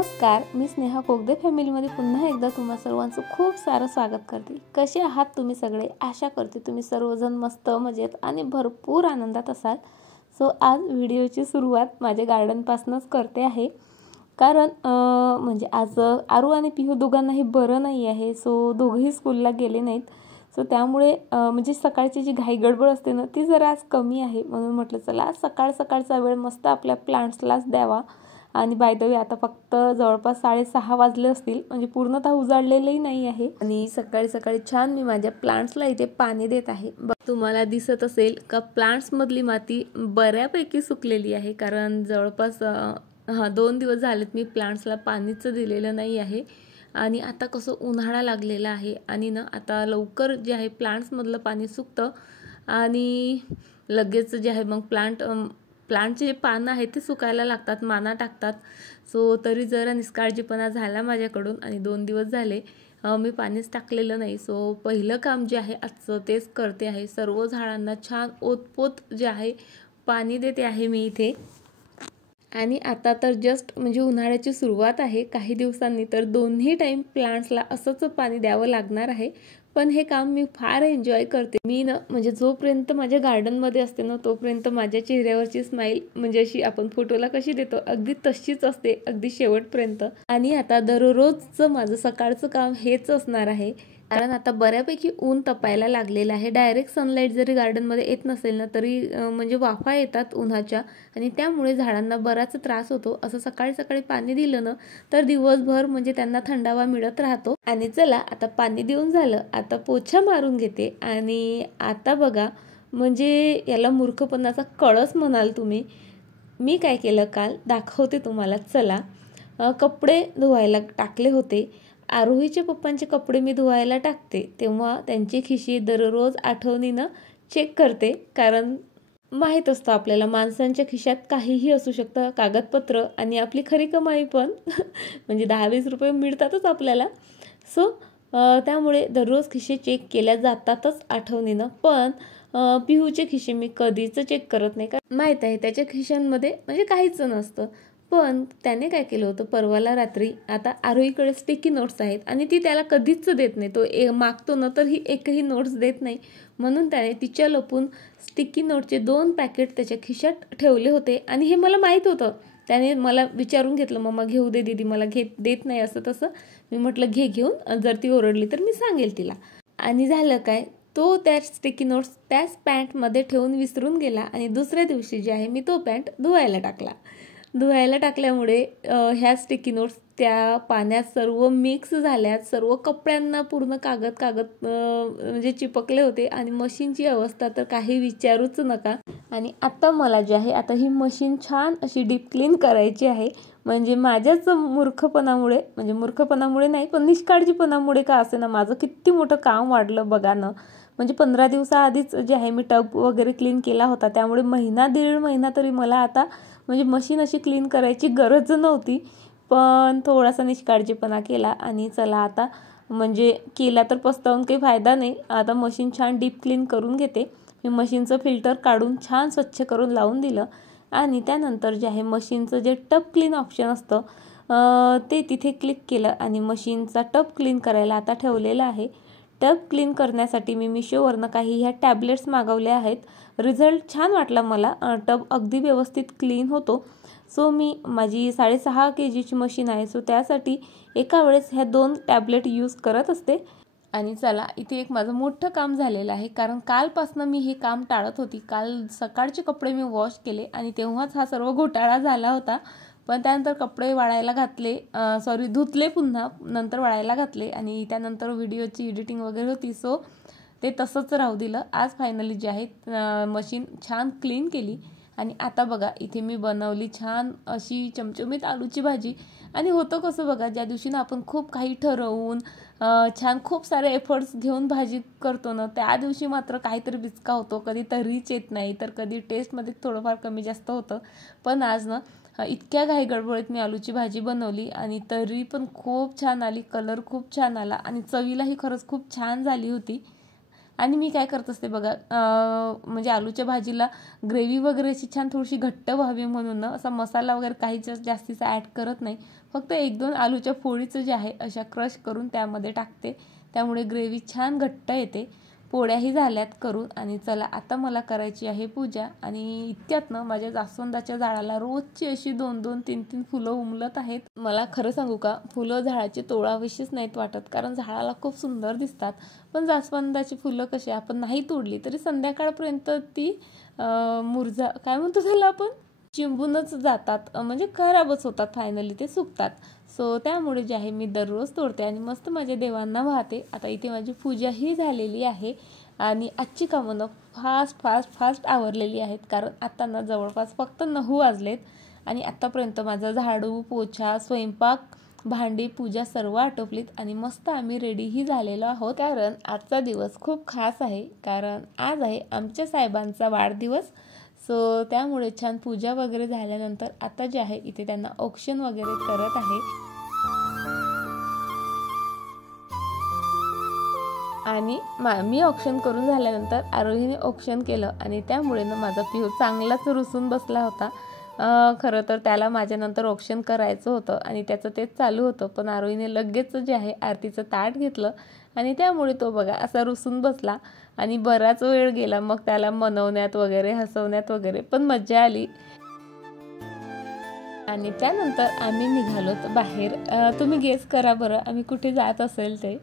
नमस्कार, मी स्नेहा कोगदे फॅमिलीमध्ये पुन्हा एकदा तुम्हा सर्वांचं खूप सारं स्वागत करते। कसे आहात तुम्ही सगळे? आशा करते तुम्ही सर्वजण मस्त मजेत आणि भरपूर आनंदात असाल। सो आज व्हिडिओची सुरुवात माझ्या गार्डनपासूनच करते आहे, कारण म्हणजे आज आरू आणि पिहू दोघांनाही बरं नाही आहे। सो दोघेही स्कूलला गेले नाहीत। सो त्यामुळे म्हणजे सकाळची जी घाई गडबड असते ना ती जरा आज कमी आहे, म्हणून म्हटलं चला सकाळचा वेळ मस्त आपल्या प्लांट्सलाच द्यावा। आणि बाय द वे आता फक्त जवळपास 6:30 वाजले असतील, म्हणजे पूर्णतः उजाडलेलंही नाही आहे। आणि सकाळी छान मी माझ्या प्लांट्सला इथे पाणी देत आहे। तुम्हाला दिसत असेल का प्लांट्स मधली माती बऱ्यापैकी सुकलेली आहे, कारण जवळपास 2 दिवस झालेत मी प्लांट्सला पाणीच दिलेलं नाही आहे। आणि आता कसं उन्हाळा लागलेला आहे आणि ना आता लवकर जे आहे प्लांट्स मधलं पाणी सुकतं आणि लगेच जे आहे मग प्लांटचे जे पानं आहेत ते सुकायला लागतात, माना टाकतात। सो तरी जरा निष्काळजीपणा झाला माझ्याकडून आणि 2 दिवस झाले मी पाणीच टाकलेलं नाही। सो पहिलं काम जे आहे आजचं तेच करते आहे। सर्व झाडांना छान ओतपोत जे आहे पाणी देते आहे मी इथे। आणि आता तर जस्ट म्हणजे उन्हाळ्याची सुरुवात आहे, काही दिवसांनी तर दोन्ही टाइम प्लांट्सला असंच पाणी द्यावं लागणार आहे। पण हे काम मी फार एन्जॉय करते। मी ना म्हणजे जोपर्यंत माझ्या गार्डनमध्ये असते ना तोपर्यंत माझ्या चेहऱ्यावरची स्माइल म्हणजे अशी आपण फोटोला कशी देतो अगदी तशीच असते, अगदी शेवटपर्यंत। आणि आता दररोजचं माझं सकाळचं काम हेच असणार आहे, कारण आता बऱ्यापैकी ऊन तपायला लागलेलं आहे। डायरेक्ट सनलाईट जरी गार्डनमध्ये येत नसेल ना तरी म्हणजे वाफा येतात उन्हाच्या, आणि त्यामुळे झाडांना बराच त्रास होतो। असं सकाळी पाणी दिलं ना तर दिवसभर म्हणजे त्यांना थंडावा मिळत राहतो। आणि चला आता पाणी देऊन झालं, आता पोछा मारून घेते। आणि आता बघा म्हणजे याला मूर्खपणाचा कळस म्हणाल तुम्ही। मी काय केलं काल दाखवते तुम्हाला, चला। कपडे धुवायला टाकले होते। आरोहीच्या पप्पांचे कपडे मी धुवायला टाकते तेव्हा त्यांची खिशी दररोज आठवणीनं चेक करते, कारण माहीत असतं आपल्याला माणसांच्या खिशात काहीही असू शकतं, कागदपत्र आणि आपली खरी कमाई पण म्हणजे 10-20 रुपये मिळतातच आपल्याला। सो त्यामुळे दररोज खिशे चेक केल्या जातातच आठवणीनं। पण पिहूचे खिशे मी कधीच चेक करत नाही, कारण माहीत आहे त्याच्या खिशांमध्ये म्हणजे काहीच नसतं। पण त्याने काय केलं होतं परवाला रात्री, आता आरोहीकडे स्टिकी नोट्स आहेत आणि ती त्याला कधीच देत नाही। तो मागतो ना तर ही एकही नोट्स देत नाही, म्हणून त्याने तिच्या लपून स्टिकी नोटचे 2 पॅकेट त्याच्या खिशात ठेवले होते। आणि हे मला माहीत होतं, त्याने मला विचारून घेतलं, मम्मा घेऊ दे दीदी, मला देत नाही असं तसं। मी म्हटलं घे घेऊन, जर ती ओरडली तर मी सांगेल तिला। आणि झालं काय, तो त्या स्टिकी नोट्स त्याच पॅन्टमध्ये ठेवून विसरून गेला आणि दुसऱ्या दिवशी जे आहे मी तो पॅन्ट धुवायला टाकल्यामुळे ह्या स्टिकी नोट्स त्या पाण्यात सर्व मिक्स झाल्यात, सर्व कपड्यांना पूर्ण कागद म्हणजे चिपकले होते। आणि मशीनची अवस्था तर काही विचारूच नका। आणि आता मला जे आहे आता ही मशीन छान अशी डीप क्लीन करायची आहे, म्हणजे माझ्याच मूर्खपणामुळे नाही पण निष्काळजीपणामुळे का असे ना माझं किती मोठं काम वाढलं बघा ना। म्हणजे 15 दिवसाआधीच जे आहे मी टब वगैरे क्लीन केला होता, त्यामुळे 1.5 महिना तरी मला आता म्हणजे मशीन अशी क्लीन करायची गरज नव्हती। पण थोडासा निष्काळजीपणा केला आणि चला आता म्हणजे केला तर पस्तावून काही फायदा नाही। आता मशीन छान डीप क्लीन करून घेते मी। मशीनचं फिल्टर काढून छान स्वच्छ करून लावून दिलं आणि त्यानंतर जे आहे मशीनचं जे टब क्लीन ऑप्शन असतं ते तिथे क्लिक केलं आणि मशीनचा टब क्लीन करायला आता ठेवलेला आहे। टब क्लीन करण्यासाठी मी मिशोवरनं काही ह्या टॅबलेट्स मागवल्या आहेत। रिझल्ट छान वाटला मला, टब अगदी व्यवस्थित क्लीन होतो। सो मी माझी 6.5 kgची मशीन आहे, सो त्यासाठी एका वेळेस ह्या 2 टॅबलेट यूज करत असते। आणि चला इथे एक माझं मोठं काम झालेलं आहे, कारण कालपासनं मी हे काम टाळत होती। काल सकाळचे कपडे मी वॉश केले आणि तेव्हाच हा सर्व घोटाळा झाला होता। पण त्यानंतर कपडे वाळायला घातले, धुतले पुन्हा, नंतर वाळायला घातले आणि त्यानंतर व्हिडिओची एडिटिंग वगैरे होती, सो ते तसंच राहू दिलं। आज फायनली जे आहे मशीन छान क्लीन केली आणि आता बघा इथे मी बनवली छान अशी चमचमीत आलूची भाजी। आणि होतं कसं बघा, ज्या दिवशी ना आपण खूप काही ठरवून छान खूप सारे एफर्ट्स घेऊन भाजी करतो ना त्या दिवशी मात्र काहीतरी बिचका होतो, कधी तरीच येत नाही तर कधी टेस्टमध्ये थोडंफार कमी जास्त होतं। पण आज ना इतक्या घाई गडबडीत मी आलूची भाजी बनवली आणि तरी पण खूप छान आली, कलर खूप छान आला आणि चवीलाही खरंच खूप छान झाली होती। आणि मी काय करत असते बघा, म्हणजे आलूच्या भाजीला ग्रेव्ही वगैरे अशी छान थोडीशी घट्ट व्हावी म्हणून ना असा मसाला वगैरे काहीच जास्तीचा ॲड करत नाही. फक्त 1-2 आलूच्या फोडीचं जे आहे अशा क्रश करून त्यामध्ये टाकते, त्यामुळे ग्रेव्ही छान घट्ट येते. पोळ्याही झाल्यात करून आणि चला आता मला करायची आहे पूजा. आणि इतक्यात ना माझ्या जास्वंदाच्या झाडाला रोजची अशी 2-2, 3-3 फुलं उमलत आहेत. मला खरं सांगू का, फुलं झाडाची तोडावीशीच नाहीत वाटत, कारण झाडाला खूप सुंदर दिसतात. पण जास्वंदाची फुलं कशी आपण नाही तोडली तरी संध्याकाळपर्यंत ती काय म्हणतो त्याला आपण, चिंबूनच जातात, म्हणजे खराबच होतात, फायनली ते सुकतात. सो त्यामुळे जे आहे मी दररोज तोडते आणि मस्त माझ्या देवांना वाहते. आता इथे माझी पूजाही झालेली आहे आणि आजची कामं ना फास्ट आवरलेली आहेत, कारण आता ना जवळपास फक्त 9 वाजलेत आणि आत्तापर्यंत माझा झाडू, पोछा, स्वयंपाक, भांडी, पूजा सर्व आटोपलीत आणि मस्त आम्ही रेडीही झालेलो आहोत. कारण आजचा दिवस खूप खास आहे, कारण आज आहे आमच्या साहेबांचा वाढदिवस. सो त्यामुळे छान पूजा वगैरे झाल्यानंतर आता जे आहे इथे त्यांना ऑक्शन वगैरे करत आहे. आणि मी ऑक्शन करून झाल्यानंतर आरोहीने ऑक्शन केलं आणि त्यामुळे ना माझा पिऊ चांगलाच रुसून बसला होता. खरं तर त्याला माझ्यानंतर ऑक्शन करायचं होतं आणि त्याचं तेच चालू होतं, पण आरोहीने लगेच जे आहे आरतीचं ताट घेतलं आणि त्यामुळे तो बघा असा रुसून बसला आणि बराच वेळ गेला मग त्याला मनवण्यात वगैरे, हसवण्यात वगैरे, पण मज्जा आली. आणि त्यानंतर आम्ही निघालोत बाहेर. तुम्ही गेस करा बरं आम्ही कुठे जात असेल ते.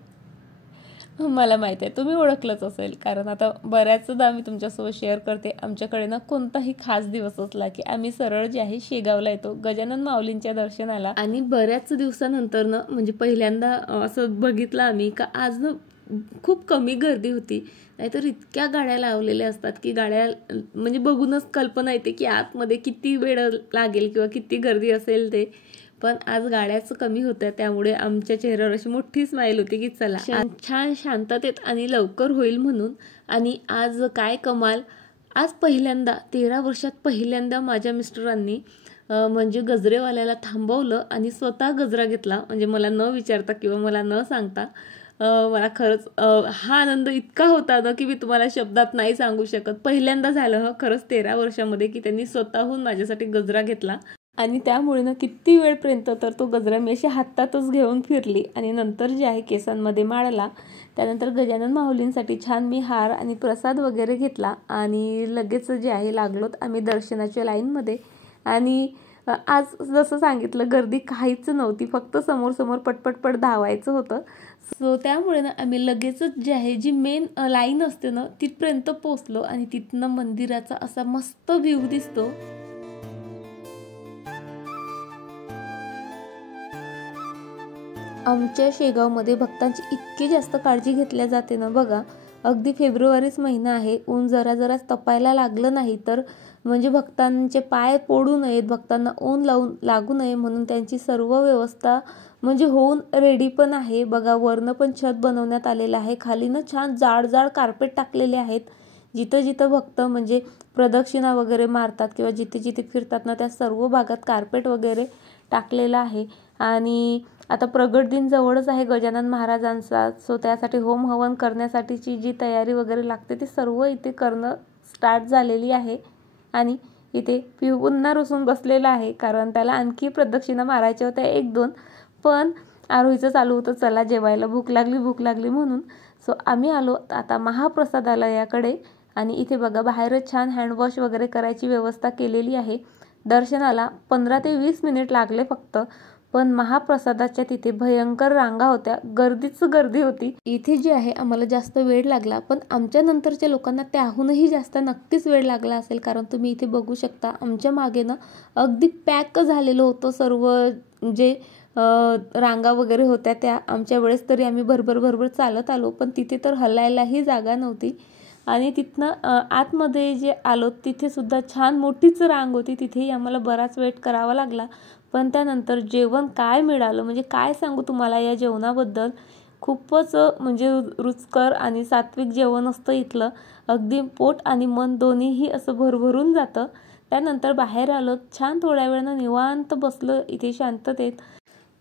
मला माहिती आहे तुम्ही ओळखलंच असेल, कारण आता बऱ्याचदा मी तुमच्यासोबत शेअर करते. आमच्याकडे ना कोणताही खास दिवस असला की आम्ही सरळ जे आहे शेगावला येतो गजानन माऊलींच्या दर्शनाला. आणि बऱ्याच दिवसानंतर ना म्हणजे पहिल्यांदा असं बघितलं आम्ही का आज ना खूप कमी गर्दी होती, नाहीतर इतक्या गाड्या लावलेल्या असतात की गाड्या म्हणजे बघूनच कल्पना येते की आतमध्ये किती वेळ लागेल किंवा किती गर्दी असेल ते. पण आज गाड्याच कमी होत्या, त्यामुळे आमच्या चेहऱ्यावर अशी मोठी स्माईल होती की चला छान शांततेत आणि लवकर होईल म्हणून. आणि आज काय कमाल, आज पहिल्यांदा 13 वर्षात पहिल्यांदा माझ्या मिस्टरांनी म्हणजे गजरेवाल्याला थांबवलं आणि स्वतः गजरा घेतला, म्हणजे मला न विचारता किंवा मला न सांगता. मला खरंच हा आनंद इतका होता ना की मी तुम्हाला शब्दात नाही सांगू शकत. पहिल्यांदा झालं खरंच 13 वर्षामध्ये की त्यांनी स्वतःहून माझ्यासाठी गजरा घेतला. आणि त्यामुळे ना किती वेळपर्यंत तर तो गजरा मी अशी हातातच घेऊन फिरली आणि नंतर जे आहे केसांमध्ये माळला. त्यानंतर गजानन माऊलींसाठी छान मी हार आणि प्रसाद वगैरे घेतला आणि लगेच जे आहे लागलोत आम्ही दर्शनाच्या लाईनमध्ये. आणि आज जसं सांगितलं गर्दी काहीच नव्हती, फक्त समोर पटपट धावायचं होतं. सो त्यामुळे ना आम्ही लगेचच जे आहे जी मेन लाईन असते ना तिथपर्यंत पोचलो आणि तिथनं मंदिराचा असा मस्त व्ह्यू दिसतो. आमच्या शेगावमध्ये भक्तांची इतकी जास्त काळजी घेतल्या जाते ना बघा. अगदी फेब्रुवारीच महिना आहे, ऊन जरा तपायला लागलं नाही तर म्हणजे भक्तांचे पाय पोडू नयेत, भक्तांना ऊन लागू नये म्हणून त्यांची सर्व व्यवस्था म्हणजे होऊन रेडी पण आहे बघा. वरनं पण छत बनवण्यात आलेलं आहे, खाली ना छान जाड कार्पेट टाकलेले आहेत. जिथं भक्त म्हणजे प्रदक्षिणा वगैरे मारतात किंवा जिथे फिरतात ना त्या सर्व भागात कार्पेट वगैरे टाकलेलं आहे. आणि आता प्रगट दिन जवळच आहे गजानन महाराजांचा. सो त्यासाठी होम हवन करण्यासाठीची जी तयारी वगैरे लागते ती सर्व इथे करणं स्टार्ट झालेली आहे. आणि इथे पिऊ पुन्हा रुसून बसलेला आहे, कारण त्याला आणखी प्रदक्षिणा मारायच्या होत्या 1-2, पण आरोहीचं चालू होतं चला जेवायला, भूक लागली म्हणून. सो आम्ही आलो आता महाप्रसादालयाकडे आणि इथे बघा बाहेरच छान हँडवॉश वगैरे करायची व्यवस्था केलेली आहे. दर्शनाला 15 ते 20 मिनिट लागले फक्त, पण महाप्रसादाच्या तिथे भयंकर रांगा होत्या, गर्दी होती. इथे जे आहे आम्हाला जास्त वेळ लागला, पण आमच्या नंतरच्या लोकांना त्याहूनही जास्त नक्कीच वेळ लागला असेल, कारण तुम्ही इथे बघू शकता आमच्या मागे ना अगदी पॅक झालेलं होतं सर्व. जे रांगा वगैरे होत्या त्या आमच्या वेळेस तरी आम्ही भरभर चालत आलो, पण तिथे तर हलायलाही जागा नव्हती. आणि तिथनं आतमध्ये जे आलो तिथे सुद्धा छान मोठीच रांग होती, तिथेही आम्हाला बराच वेट करावा लागला. पण त्यानंतर जेवण काय मिळालं म्हणजे काय सांगू तुम्हाला या जेवणाबद्दल. खूपच म्हणजे रुचकर आणि सात्विक जेवण असतं इथलं. अगदी पोट आणि मन दोन्हीही असं भरभरून जातं. त्यानंतर बाहेर आलो, छान थोड्या वेळानं निवांत बसलो इथे शांततेत.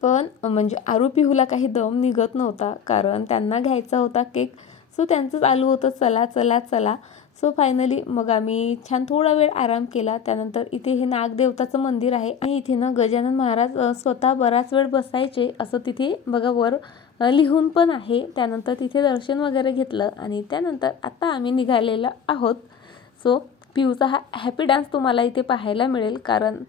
पण म्हणजे आरू पिहूला काही दम निघत नव्हता, कारण त्यांना घ्यायचा होता केक. सो त्यांचं चालू होतं चला चला चला. सो फायनली मग आम्ही छान थोडा वेळ आराम केला. त्यानंतर इथे हे नागदेवताचं मंदिर आहे आणि इथे ना गजानन महाराज स्वतः बराच वेळ बसायचे असं तिथे बघा वर लिहून पण आहे. त्यानंतर तिथे दर्शन वगैरे घेतलं आणि त्यानंतर आता आम्ही निघालेलो आहोत. सो पिऊचा हा हॅपी डान्स तुम्हाला इथे पाहायला मिळेल, कारण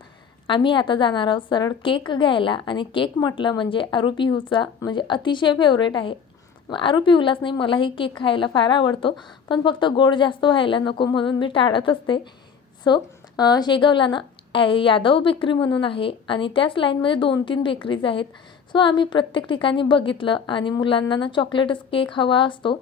आम्ही आता जाणार आहोत सरळ केक घ्यायला. आणि केक म्हटलं म्हणजे आरू पिऊचा म्हणजे अतिशय फेवरेट आहे. आरू पिऊलाच नाही, मलाही केक खायला फार आवडतो, पण फक्त गोड जास्त व्हायला नको म्हणून मी टाळत असते. सो शेगावला ना यादव बेकरी म्हणून आहे आणि त्याच लाईनमध्ये 2-3 बेकरीज आहेत. सो आम्ही प्रत्येक ठिकाणी बघितलं आणि मुलांना ना चॉकलेटच केक हवा असतो.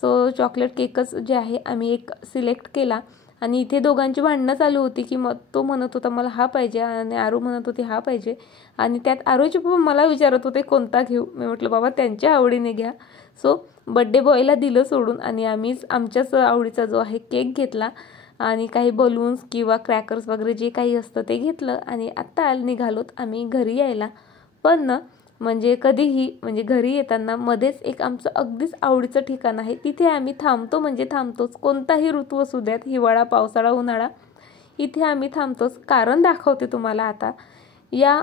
सो चॉकलेट केकच जे आहे आम्ही एक सिलेक्ट केला. आणि इथे दोघांची भांडणं चालू होती की मग तो म्हणत होता मला हा पाहिजे आणि आरू म्हणत होती हा पाहिजे. आणि त्यात आरूचे पप्पा मला विचारत होते कोणता घेऊ. मी म्हटलं बाबा त्यांच्या आवडीने घ्या. सो बड्डे बॉयला दिलं सोडून आणि आम्हीच आमच्याच आवडीचा जो आहे केक घेतला आणि काही बलून्स किंवा क्रॅकर्स वगैरे जे काही असतं ते घेतलं आणि आत्ता निघालोत आम्ही घरी यायला. पण ना म्हणजे कधीही म्हणजे घरी येताना मध्येच एक आमचं अगदीच आवडीचं ठिकाण आहे, तिथे आम्ही थांबतो म्हणजे थांबतोच. कोणताही ऋतू असू द्यात, हिवाळा पावसाळा उन्हाळा, इथे आम्ही थांबतोच. कारण दाखवते तुम्हाला आता. या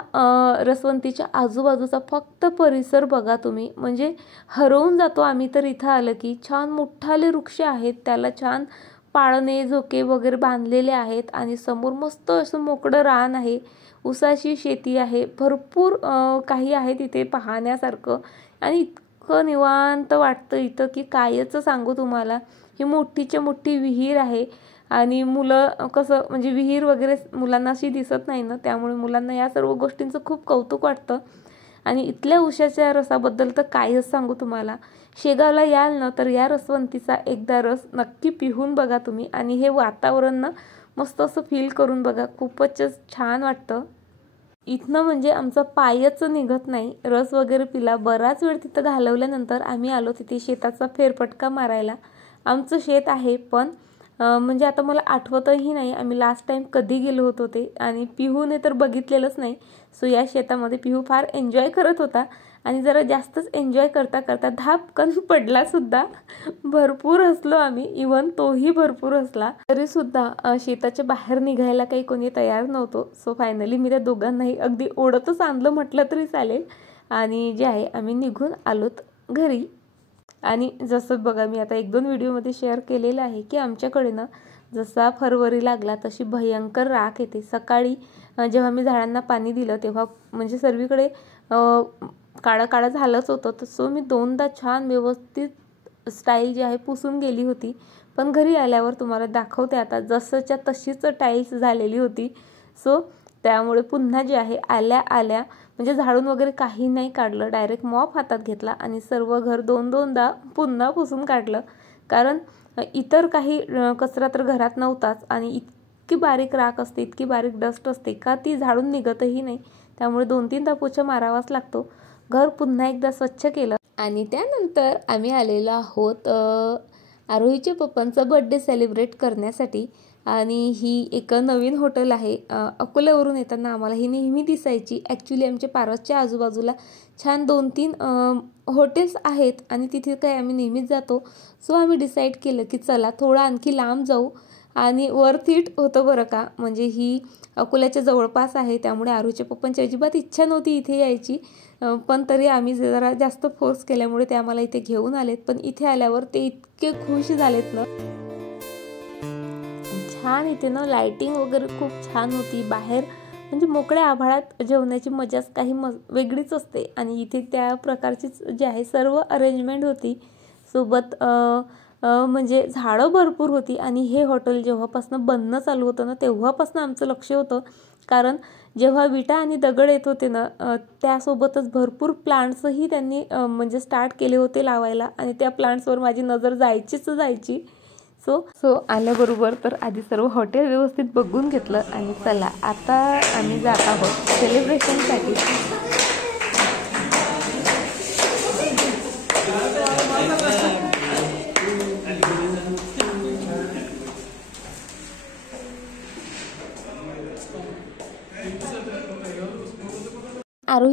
रसवंतीच्या आजूबाजूचा फक्त परिसर बघा तुम्ही, म्हणजे हरवून जातो आम्ही तर इथं आलं की. छान मोठाले वृक्ष आहेत, त्याला छान पाळणे झोके वगैरे बांधलेले आहेत आणि समोर मस्त असं मोकळं रान आहे, ऊसाची शेती आहे, भरपूर काही आहे तिथे पाहण्यासारखं. आणि इतकं निवांत वाटतं इथं की कायच सांगू तुम्हाला. ही मोठीच्या मोठी विहीर आहे आणि मुलं कसं म्हणजे विहीर वगैरे मुलांना अशी दिसत नाही ना, त्यामुळे मुलांना या सर्व गोष्टींचं खूप कौतुक वाटतं. आणि इथल्या उसाच्या रसाबद्दल तर कायच सांगू तुम्हाला. शेगावला याल ना तर या रसवंतीचा एकदा रस नक्की पिहून बघा तुम्ही आणि हे वातावरण ना मस्त असं फील करून बघा, खूपच छान वाटतं. इथनं म्हणजे आमचा पायच निघत नाही. रस वगैरे पिला, बराच वेळ तिथं घालवल्यानंतर आम्ही आलो तिथे शेताचा फेरफटका मारायला. आमचं शेत आहे पण म्हणजे आता मला आठवतही नाही आम्ही लास्ट टाइम कधी गेलो होतो ते. आणि पिहूने तर बघितलेलंच नाही. सो या शेतामध्ये पिहू फार एन्जॉय करत होता आणि जरा जास्तच एन्जॉय करता करता धापकन पडला सुद्धा. भरपूर हसलो आम्ही, इवन तोही भरपूर हसला. तरी सुद्धा शेताच्या बाहेर निघायला काही कोणी तयार नव्हतो. सो फायनली मी त्या दोघांनाही अगदी ओढतच आणलं म्हटलं तरी चालेल आणि जे आहे आम्ही निघून आलोत घरी. आणि जसं बघा मी आता 1-2 व्हिडिओमध्ये शेअर केलेलं आहे की आमच्याकडे ना जसा फरवरी लागला तशी भयंकर राख येते. सकाळी जेव्हा मी झाडांना पाणी दिलं तेव्हा म्हणजे सर्वीकडे काळं काळं झालंच होतं. सो मी 2दा छान व्यवस्थित स्टाईल जी आहे पुसून गेली होती. पण घरी आल्यावर तुम्हाला दाखवते आता जसंच्या तशीच टाईल्स झालेली होती. सो त्यामुळे पुन्हा जे आहे आल्या आल्या म्हणजे झाडून वगैरे काही नाही काढलं, डायरेक्ट मॉप हातात घेतला आणि सर्व घर 2-2दा पुन्हा पुसून काढलं. कारण इतर काही कचरा तर घरात नव्हताच आणि इतकी बारीक राख असते, इतकी बारीक डस्ट असते का ती झाडून निघतही नाही. त्यामुळे 2-3दा पोछा मारावाच लागतो. घर पुन्हा एकदा स्वच्छ केलं आणि त्यानंतर आम्ही आलेलो आहोत आरोहीच्या पप्पांचा बर्थडे सेलिब्रेट करण्यासाठी. आणि ही एक नवीन हॉटेल आहे. अकोल्यावरून येताना आम्हाला ही नेहमी दिसायची. ॲक्च्युली आमच्या पारसच्या आजूबाजूला छान 2-3 हॉटेल्स आहेत आणि तिथे काय आम्ही नेहमीच जातो. सो आम्ही डिसाईड केलं की चला थोडं आणखी लांब जाऊ आणि वर्थ इट होतं बरं का. म्हणजे ही अकोल्याच्या जवळपास आहे, त्यामुळे आरूच्या पप्पांची अजिबात इच्छा नव्हती इथे यायची. पण तरी आम्ही जरा जास्त फोर्स केल्यामुळे ते आम्हाला इथे घेऊन आलेत. पण इथे आल्यावर ते इतके खुश झालेत ना. छान इथे ना लाइटिंग वगैरे खूप छान होती. बाहेर म्हणजे मोकळ्या आभाळात जेवण्याची मजाच काही वेगळीच असते आणि इथे त्या प्रकारचीच जे आहे सर्व अरेंजमेंट होती. सोबत म्हणजे झाडं भरपूर होती. आणि हे हॉटेल जेव्हापासून बनणं चालू होतं ना तेव्हापासून आमचं लक्ष होतं, कारण जेव्हा विटा आणि दगड येत होते ना त्यासोबतच भरपूर प्लांट्सही त्यांनी म्हणजे स्टार्ट केले होते लावायला आणि त्या प्लांट्सवर माझी नजर जायची. सो आल्याबरोबर तर आधी सर्व हॉटेल व्यवस्थित बघून घेतलं आणि चला आता आम्ही जात आहोत सेलिब्रेशनसाठी.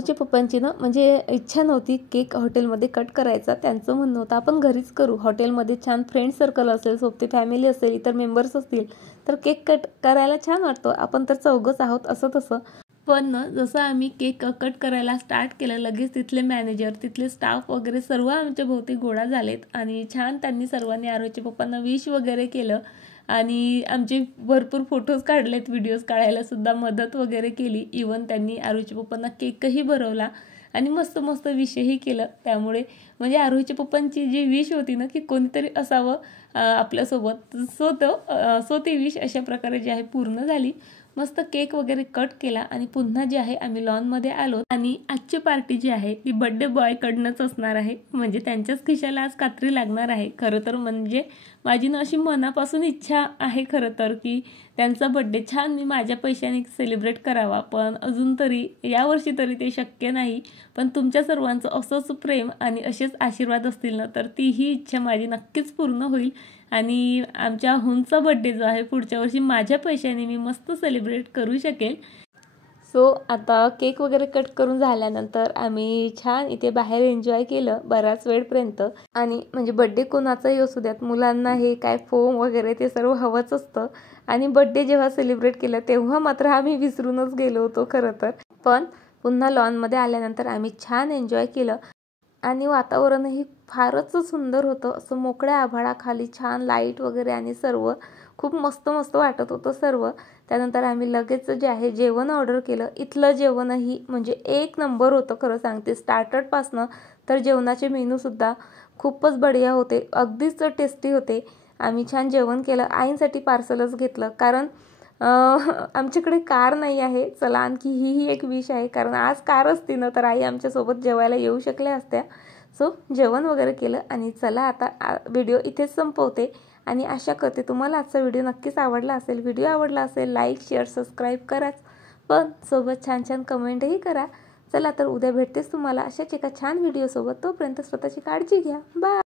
आरोहीच्या पप्पांची ना म्हणजे इच्छा नव्हती केक हॉटेलमध्ये कट करायचा. त्यांचं म्हणणं होतं आपण घरीच करू, हॉटेलमध्ये छान फ्रेंड सर्कल असेल, सोबती फॅमिली असेल, इतर मेंबर्स असतील तर केक कट करायला छान वाटतो, आपण तर चौघच आहोत असं तसं. पण ना जसं आम्ही केक कट करायला स्टार्ट केलं लगेच तिथले मॅनेजर, तिथले स्टाफ वगैरे सर्व आमच्या भोवती गोळा झालेत आणि छान त्यांनी सर्वांनी आरोहीच्या पप्पांना विश वगैरे केलं आणि आमचे भरपूर फोटोज काढलेत, व्हिडिओज काढायला सुद्धा मदत वगैरे केली. इवन त्यांनी आरोहीच्या पप्पांना केकही भरवला आणि मस्त मस्त विशही केलं. त्यामुळे म्हणजे आरोहीच्या पप्पांची जी विश होती ना की कोणीतरी असावं आपल्यासोबत, सो ती विश अशा प्रकारे जी आहे पूर्ण झाली. मस्त केक वगैरे कट केला आणि पुन्हा जे आहे आम्ही लॉनमध्ये आलो आणि आजची पार्टी जी आहे ती बर्थडे बॉयकडनंच असणार आहे. म्हणजे त्यांच्याच खिशाला आज कात्री लागणार आहे. खरं तर म्हणजे माझी ना अशी मनापासून इच्छा आहे खरं तर की त्यांचा बर्थडे छान मी माझ्या पैशाने सेलिब्रेट करावा, पण अजून तरी यावर्षी तरी ते शक्य नाही. पण तुमच्या सर्वांचं असंच प्रेम आणि असेच आशीर्वाद असतील ना तर ती ही इच्छा माझी नक्कीच पूर्ण होईल आणि आमच्या हुंचा बर्थडे जो आहे पुढच्या वर्षी माझ्या पैशाने मी मस्त सेलिब्रेट करू शकेल. सो आता केक वगैरे कट करून झाल्यानंतर आम्ही छान इथे बाहेर एन्जॉय केलं बऱ्याच वेळपर्यंत. आणि म्हणजे बर्थडे कोणाचाही असू द्यात, मुलांना हे काय फोम वगैरे ते सर्व हवंच असतं आणि बर्थडे जेव्हा सेलिब्रेट केलं तेव्हा मात्र आम्ही विसरूनच गेलो होतो खरं तर. पण पुन्हा लॉनमध्ये आल्यानंतर आम्ही छान एन्जॉय केलं आणि वातावरणही फारच सुंदर होतं. असं मोकळ्या आभाळाखाली छान लाईट वगैरे आणि सर्व खूप मस्त मस्त वाटत होतं सर्व. त्यानंतर आम्ही लगेच जे आहे जेवण ऑर्डर केलं. इथलं जेवणही म्हणजे एक नंबर होतं खरं सांगते. स्टार्टरपासनं तर जेवणाचे मेनूसुद्धा खूपच बढिया होते, अगदीच टेस्टी होते. आम्ही छान जेवण केलं. आईंसाठी पार्सलच घेतलं कारण आमच्याकडे कार नाही आहे. चला आणखी ही एक विश आहे, कारण आज कार असती ना तर आई आमच्यासोबत जेवायला येऊ शकल्या असत्या. सो जेवण वगैरे केलं आणि चला आता व्हिडिओ इथेच संपवते आणि आशा करते तुम्हाला आजचा व्हिडिओ नक्कीच आवडला असेल. व्हिडिओ आवडला असेल लाईक शेअर सबस्क्राईब कराच, पण सोबत छान छान कमेंटही करा. चला तर उद्या भेटतेच तुम्हाला अशाच एका छान व्हिडिओसोबत. तोपर्यंत स्वतःची काळजी घ्या. बाय.